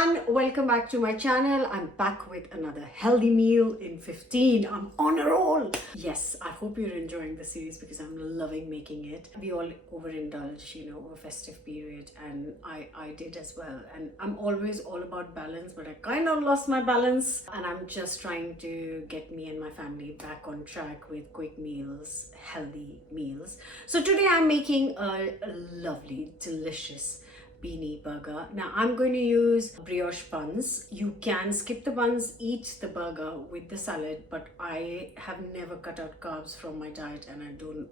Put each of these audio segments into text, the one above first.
everyone, welcome back to my channel. I'm back with another healthy meal in 15. I'm on a roll. Yes, I hope you're enjoying the series because I'm loving making it. We all overindulge, a festive period, and I did as well. And I'm always all about balance, but I kind of lost my balance, and I'm just trying to get me and my family back on track with quick meals, healthy meals. So today I'm making a lovely, delicious beanie burger. Now I'm going to use brioche buns. You can skip the buns, eat the burger with the salad, but I have never cut out carbs from my diet and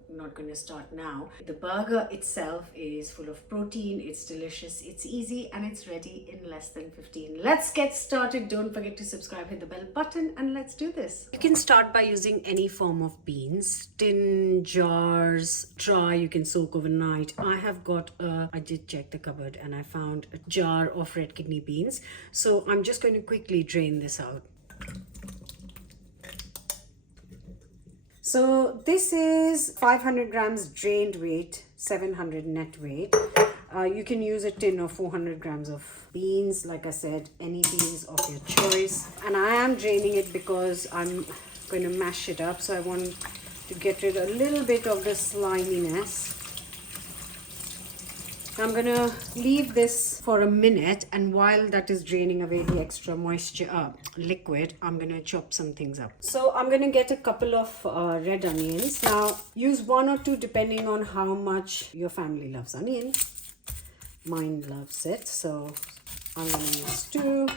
not going to start now. The burger itself is full of protein, it's delicious, it's easy, and it's ready in less than 15. Let's get started. Don't forget to subscribe, hit the bell button, and let's do this. You can start by using any form of beans, tin, jars, dry, you can soak overnight. I did check the cupboard and I found a jar of red kidney beans. So I'm just going to quickly drain this out. So this is 500 grams drained weight, 700 net weight. You can use a tin of 400 grams of beans. Like I said, any beans of your choice. And I am draining it because I'm going to mash it up. So I want to get rid of a little bit of the sliminess. I'm gonna leave this for a minute, and while that is draining away the extra liquid, I'm gonna chop some things up. So I'm gonna get a couple of red onions. Now use 1 or 2 depending on how much your family loves onion. Mine loves it, so I'm gonna use 2.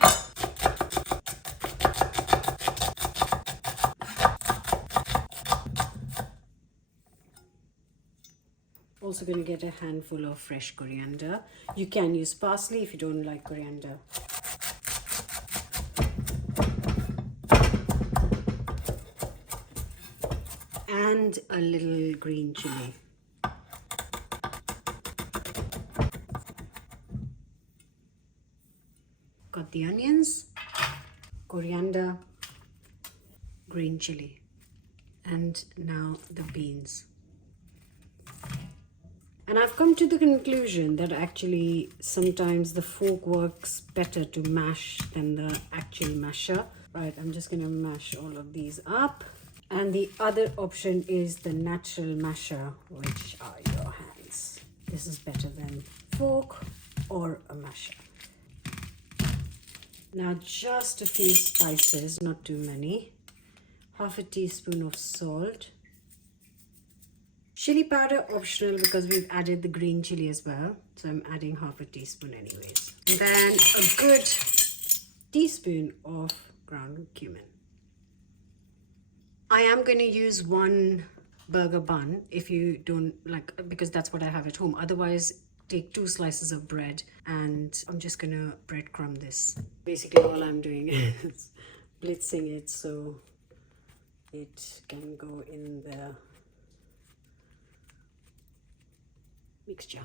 Also going to get a handful of fresh coriander. You can use parsley if you don't like coriander. And a little green chili. Got the onions, coriander, green chili, and now the beans. And I've come to the conclusion that actually sometimes the fork works better to mash than the actual masher. Right, I'm just going to mash all of these up. And the other option is the natural masher, which are your hands. This is better than fork or a masher. Now just a few spices, not too many. Half a teaspoon of salt. Chili powder optional because we've added the green chili as well. So I'm adding half a teaspoon anyways. And then a good teaspoon of ground cumin. I am going to use 1 burger bun if you don't like, because that's what I have at home. Otherwise, take 2 slices of bread and I'm just going to breadcrumb this. Basically all I'm doing is blitzing it so it can go in the mixture.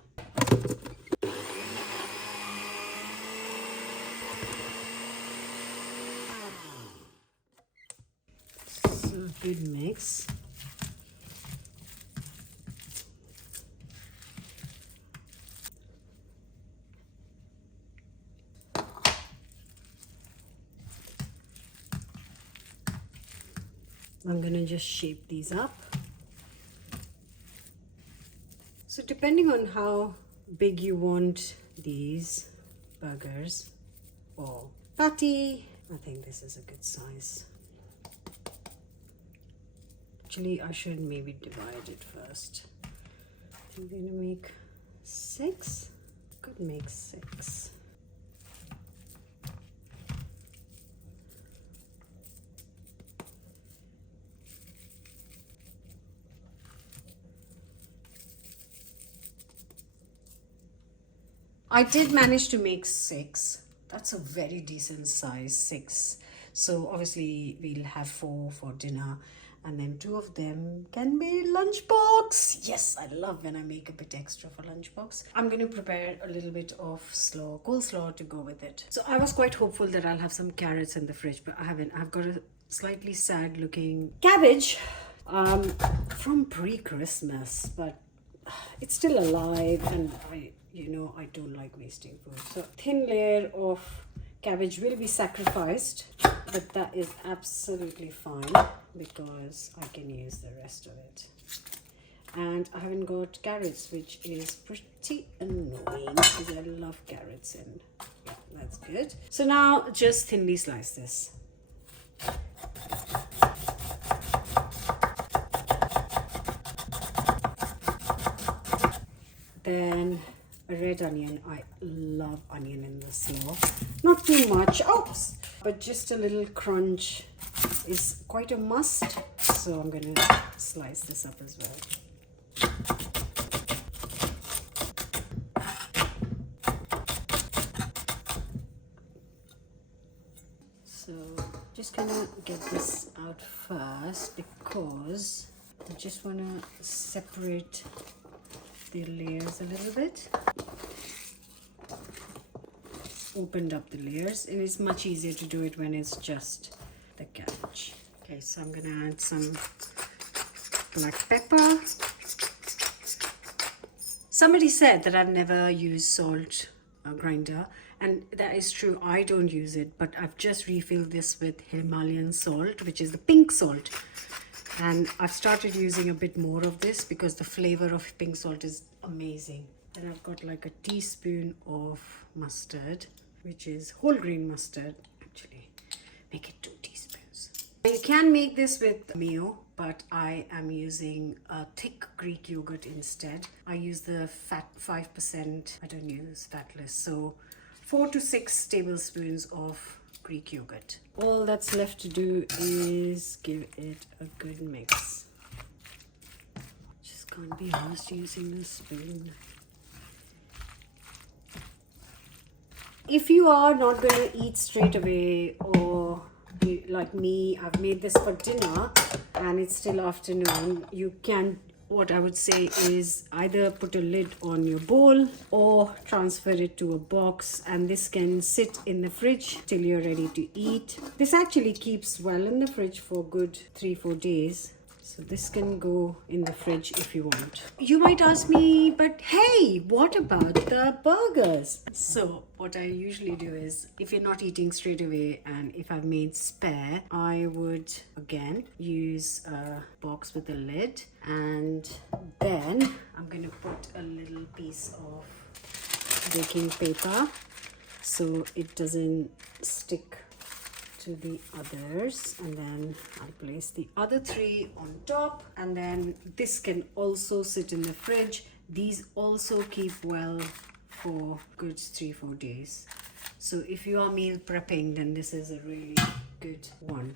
So good mix. I'm gonna just shape these up. So depending on how big you want these burgers or patty, I think this is a good size. Actually, I should maybe divide it first. I'm going to make 6. Could make 6. I did manage to make 6. That's a very decent size, 6. So obviously we'll have 4 for dinner, and then 2 of them can be lunchbox. Yes, I love when I make a bit extra for lunchbox. I'm going to prepare a little bit of coleslaw to go with it. So I was quite hopeful that I'll have some carrots in the fridge, but I haven't. I've got a slightly sad looking cabbage from pre-Christmas, but it's still alive, and I don't like wasting food. So thin layer of cabbage will be sacrificed, but that is absolutely fine because I can use the rest of it. And I haven't got carrots, which is pretty annoying because I love carrots, and yeah, that's good. So now just thinly slice this. Then a red onion. I love onion in the slaw. Not too much, oops, but just a little crunch is quite a must. So I'm gonna slice this up as well. So just gonna get this out first because I just wanna separate the layers a little bit. Opened up the layers, and it's much easier to do it when it's just the cabbage. Okay, so I'm gonna add some black pepper. Somebody said that I've never used salt grinder, and that is true. I don't use it, but I've just refilled this with Himalayan salt, which is the pink salt. And I've started using a bit more of this because the flavor of pink salt is amazing. And I've got like a teaspoon of mustard, which is whole grain mustard. Actually, make it 2 teaspoons. You can make this with mayo, but I am using a thick Greek yogurt instead. I use the fat 5%. I don't use fatless. So 4 to 6 tablespoons of Greek yogurt. All that's left to do is give it a good mix. Just can't be arsed using the spoon. If you are not going to eat straight away, or like me, I've made this for dinner and it's still afternoon, you can, what I would say is either put a lid on your bowl or transfer it to a box, and this can sit in the fridge till you're ready to eat. This actually keeps well in the fridge for good 3-4 days. So this can go in the fridge if you want. You might ask me, but hey, what about the burgers? So what I usually do is, if you're not eating straight away and if I've made spare, I would again use a box with a lid, and then I'm gonna put a little piece of baking paper so it doesn't stick to the others, and then I'll place the other 3 on top, and then this can also sit in the fridge. These also keep well for good 3-4 days. So if you are meal prepping, then this is a really good one.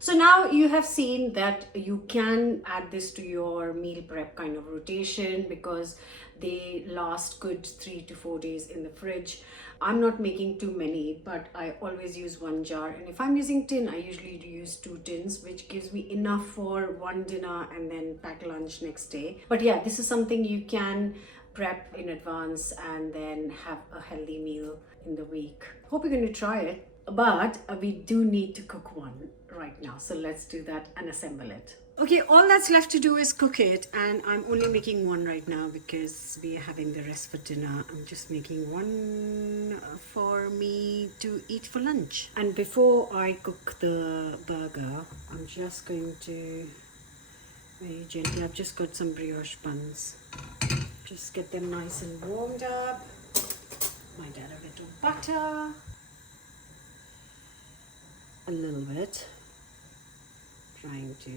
So now you have seen that you can add this to your meal prep kind of rotation because they last good 3 to 4 days in the fridge. I'm not making too many, but I always use 1 jar, and if I'm using tin, I usually use 2 tins, which gives me enough for 1 dinner and then pack lunch next day. But yeah, this is something you can prep in advance and then have a healthy meal in the week. Hope you're going to try it, but we do need to cook one right now, so let's do that and assemble it. Okay, all that's left to do is cook it, and I'm only making one right now because we are having the rest for dinner. I'm just making one for me to eat for lunch. And before I cook the burger, I'm just going to very gently, I've just got some brioche buns. Just get them nice and warmed up. Might add a bit of butter. A little bit. Trying to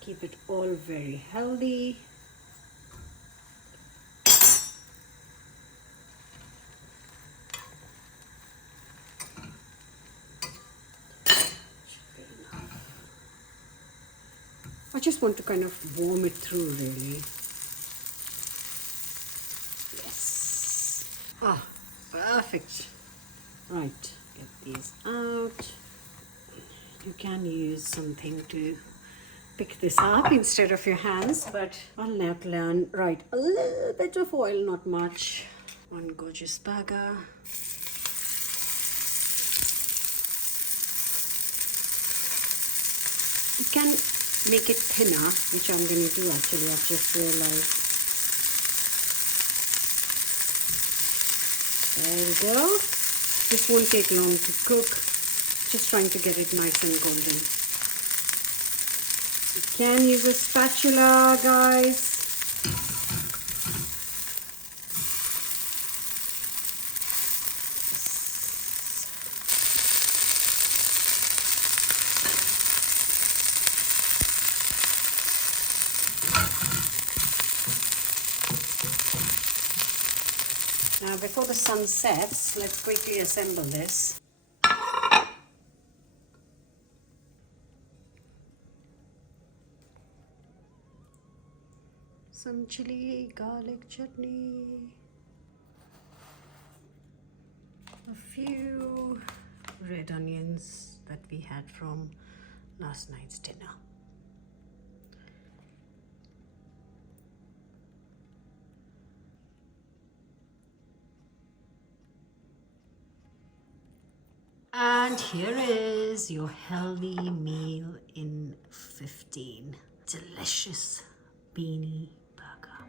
keep it all very healthy. I just want to kind of warm it through, really. Yes. Ah, perfect. Right, get these out. You can use something to pick this up instead of your hands, but I'll not learn. Right, a little bit of oil, not much. One gorgeous burger. You can make it thinner, which I'm going to do actually. I've just realized. There we go. This won't take long to cook. Just trying to get it nice and golden. You can use a spatula, guys. Now, before the sun sets, let's quickly assemble this. Some chili, garlic chutney, a few red onions that we had from last night's dinner. And here is your healthy meal in 15. Delicious beanie burger.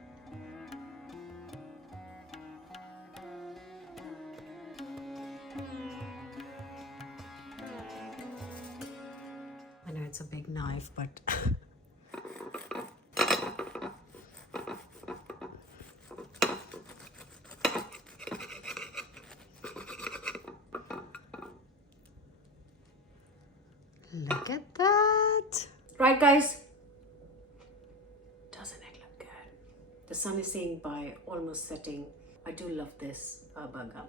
I know it's a big knife, but look at that. Right, guys? Doesn't it look good? The sun is saying bye, almost setting. I do love this burger.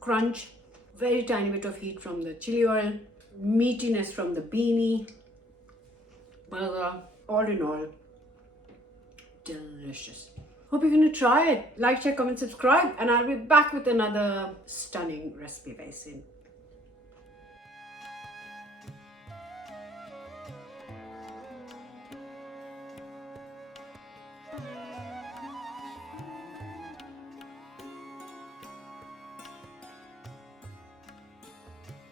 Crunch, very tiny bit of heat from the chili oil, meatiness from the beanie burger. All in all, delicious. Hope you're going to try it. Like, share, comment, subscribe, and I'll be back with another stunning recipe very soon.